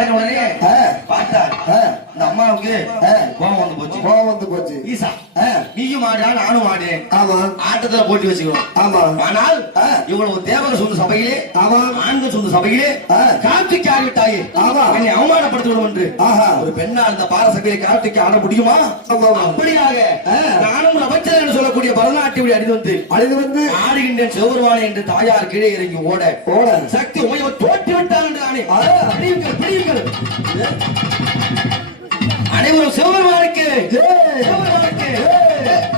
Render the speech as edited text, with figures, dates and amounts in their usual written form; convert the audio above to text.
பாடின உடனே பார்த்தா இந்த அம்மாவுக்கு கோபம் வந்து போச்சு ஈசா நீயும் ஆடா நானும் ஆடேன் ஆமா ஆட்டத்துல போட்டி வச்சுக்கோ ஆமா ஆனால் இவ்வளவு தேவர சொந்த சபையிலே ஆமா ஆண்கள் சொந்த சபையிலே கார்த்திக் ஆடிவிட்டாயே ஆமா என்னை அவமானப்படுத்தணும் என்று ஒரு பெண்ணா அந்த பாரசபையை கார்த்திக் ஆட முடியுமா அப்படியாக நானும் அமைச்சர் என்று சொல்லக்கூடிய பரதநாட்டிய அடிந்து வந்து ஆடுகின்றேன் சிவபெருமானே என்று தாயார் கீழே இறங்கி ஓட சக்தி உமையை தோற்றி விட்டார் என்று நானே பிடியுங்கள் அனைவரும் சிவபெருமானுக்கு